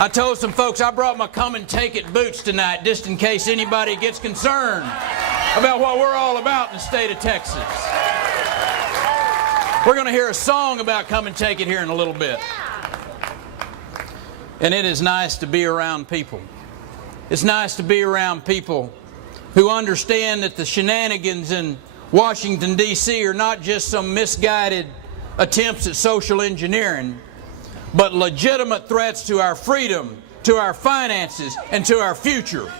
I told some folks I brought my come and take it boots tonight just in case anybody gets concerned about what we're all about in the state of Texas. We're going to hear a song about come and take it here in a little bit. And it is nice to be around people. It's nice to be around people who understand that the shenanigans in Washington, D.C. are not just some misguided attempts at social engineering, but legitimate threats to our freedom, to our finances, and to our future.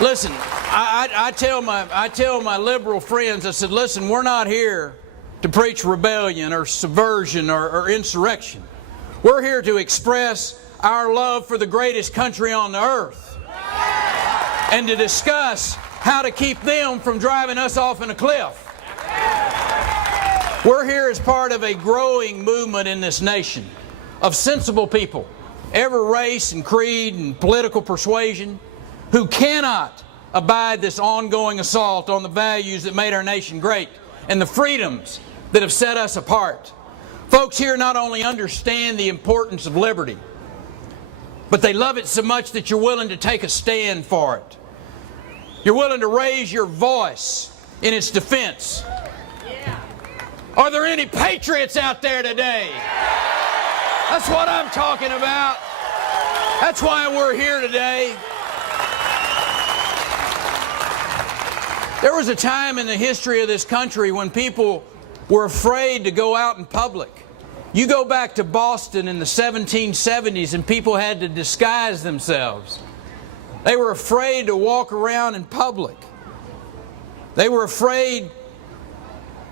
Listen, I tell my liberal friends, I said, listen, we're not here to preach rebellion or subversion or insurrection. We're here to express our love for the greatest country on the earth and to discuss how to keep them from driving us off in a cliff. We're here as part of a growing movement in this nation of sensible people, every race and creed and political persuasion, who cannot abide this ongoing assault on the values that made our nation great and the freedoms that have set us apart. Folks here not only understand the importance of liberty, but they love it so much that you're willing to take a stand for it. You're willing to raise your voice in its defense. Are there any patriots out there today? That's what I'm talking about. That's why we're here today. There was a time in the history of this country when people were afraid to go out in public. You go back to Boston in the 1770s and people had to disguise themselves. They were afraid to walk around in public. They were afraid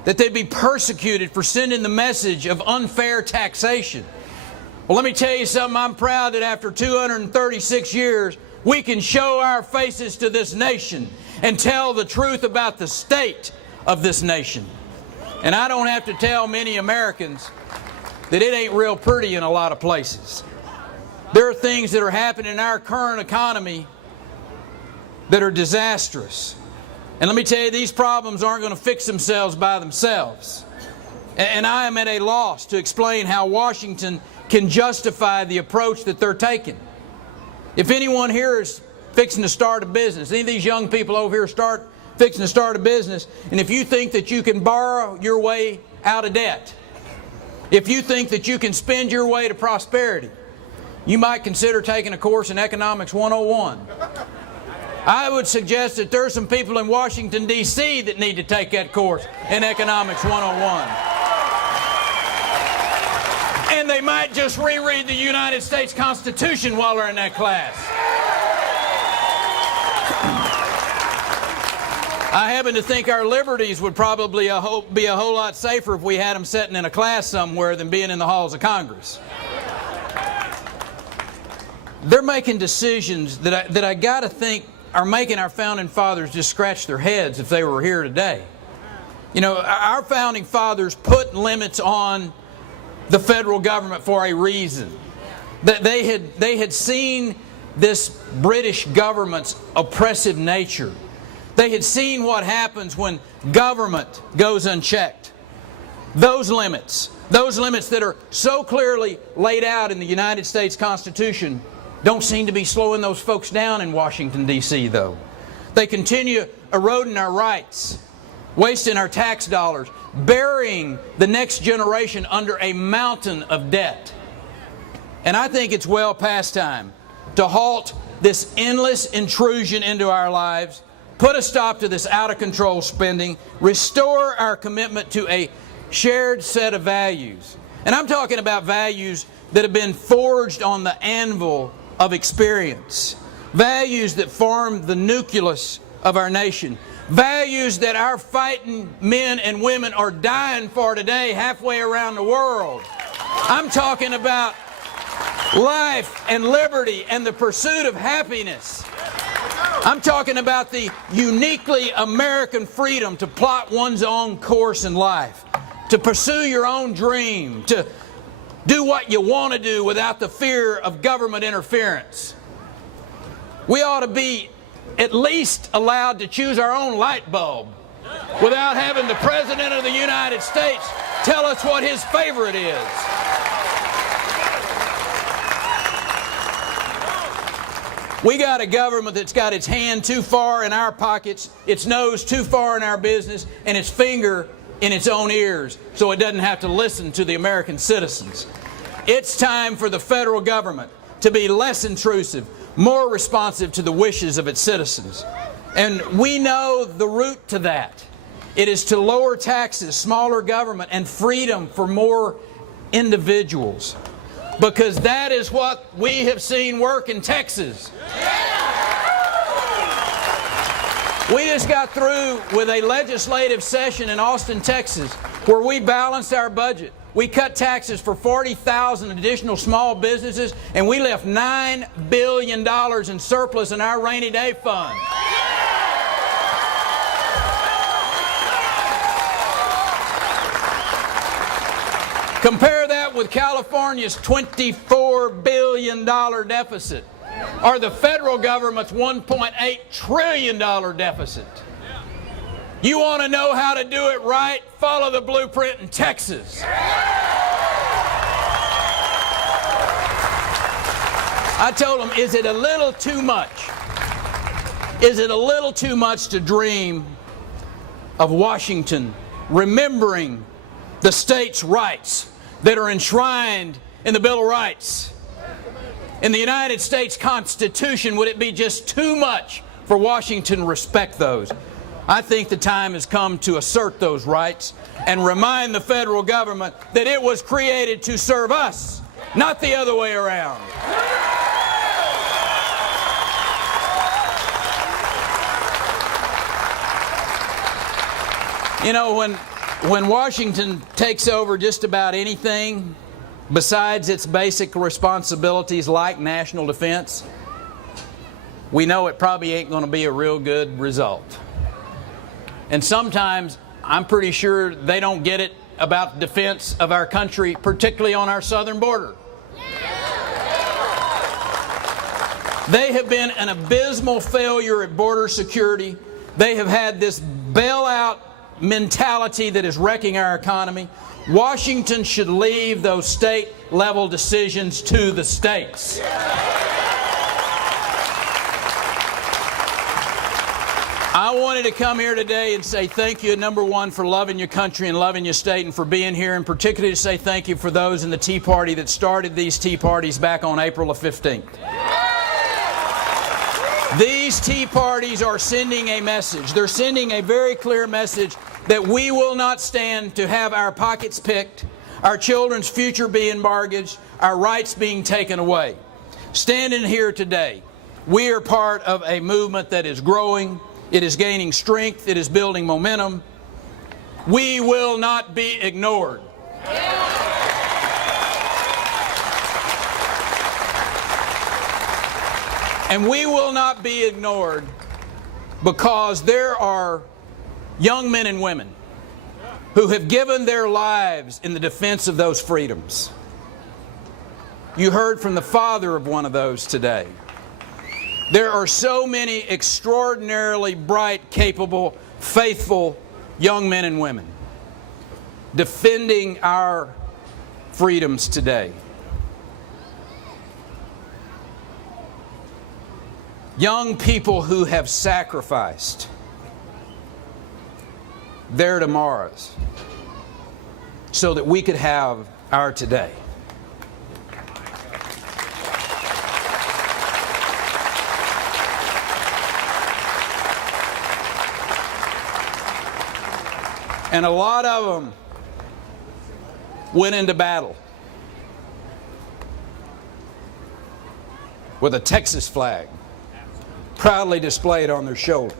that they'd be persecuted for sending the message of unfair taxation. Well, let me tell you something. I'm proud that after 236 years, we can show our faces to this nation and tell the truth about the state of this nation. And I don't have to tell many Americans that it ain't real pretty in a lot of places. There are things that are happening in our current economy that are disastrous. And let me tell you, these problems aren't going to fix themselves by themselves. And I am at a loss to explain how Washington can justify the approach that they're taking. If anyone here is fixing to start a business, any of these young people over here fixing to start a business, and if you think that you can borrow your way out of debt, if you think that you can spend your way to prosperity, you might consider taking a course in Economics 101. I would suggest that there are some people in Washington, D.C. that need to take that course in Economics 101. And they might just reread the United States Constitution while they're in that class. I happen to think our liberties would probably be a whole lot safer if we had them sitting in a class somewhere than being in the halls of Congress. They're making decisions that I got to think are making our founding fathers just scratch their heads if they were here today. You know, our founding fathers put limits on the federal government for a reason. That they had seen this British government's oppressive nature. They had seen what happens when government goes unchecked. Those limits that are so clearly laid out in the United States Constitution don't seem to be slowing those folks down in Washington, D.C., though. They continue eroding our rights, wasting our tax dollars, burying the next generation under a mountain of debt. And I think it's well past time to halt this endless intrusion into our lives, put a stop to this out-of-control spending, restore our commitment to a shared set of values. And I'm talking about values that have been forged on the anvil of experience, values that form the nucleus of our nation, values that our fighting men and women are dying for today halfway around the world. I'm talking about life and liberty and the pursuit of happiness. I'm talking about the uniquely American freedom to plot one's own course in life, to pursue your own dream, to do what you want to do without the fear of government interference. We ought to be at least allowed to choose our own light bulb without having the President of the United States tell us what his favorite is. We got a government that's got its hand too far in our pockets, its nose too far in our business, and its finger in its own ears, so it doesn't have to listen to the American citizens. It's time for the federal government to be less intrusive, more responsive to the wishes of its citizens. And we know the route to that. It is to lower taxes, smaller government, and freedom for more individuals. Because that is what we have seen work in Texas. We just got through with a legislative session in Austin, Texas, where we balanced our budget. We cut taxes for 40,000 additional small businesses, and we left $9 billion in surplus in our rainy day fund. Compare that with California's $24 billion deficit, or the federal government's $1.8 trillion deficit. You want to know how to do it right? Follow the blueprint in Texas. I told them, is it a little too much? Is it a little too much to dream of Washington remembering the state's rights that are enshrined in the Bill of Rights? In the United States Constitution, would it be just too much for Washington to respect those? I think the time has come to assert those rights and remind the federal government that it was created to serve us, not the other way around. You know, when Washington takes over just about anything besides its basic responsibilities like national defense, we know it probably ain't going to be a real good result. And sometimes I'm pretty sure they don't get it about defense of our country, particularly on our southern border. They have been an abysmal failure at border security. They have had this bailout mentality that is wrecking our economy. Washington should leave those state-level decisions to the states. I wanted to come here today and say thank you, number one, for loving your country and loving your state, and for being here, and particularly to say thank you for those in the Tea Party that started these Tea Parties back on April the 15th. These Tea Parties are sending a message. They're sending a very clear message that we will not stand to have our pockets picked, our children's future being mortgaged, our rights being taken away. Standing here today, we are part of a movement that is growing, it is gaining strength, it is building momentum. We will not be ignored. And we will not be ignored because there are young men and women who have given their lives in the defense of those freedoms. You heard from the father of one of those today. There are so many extraordinarily bright, capable, faithful young men and women defending our freedoms today. Young people who have sacrificed their tomorrows so that we could have our today. And a lot of them went into battle with a Texas flag proudly displayed on their shoulder.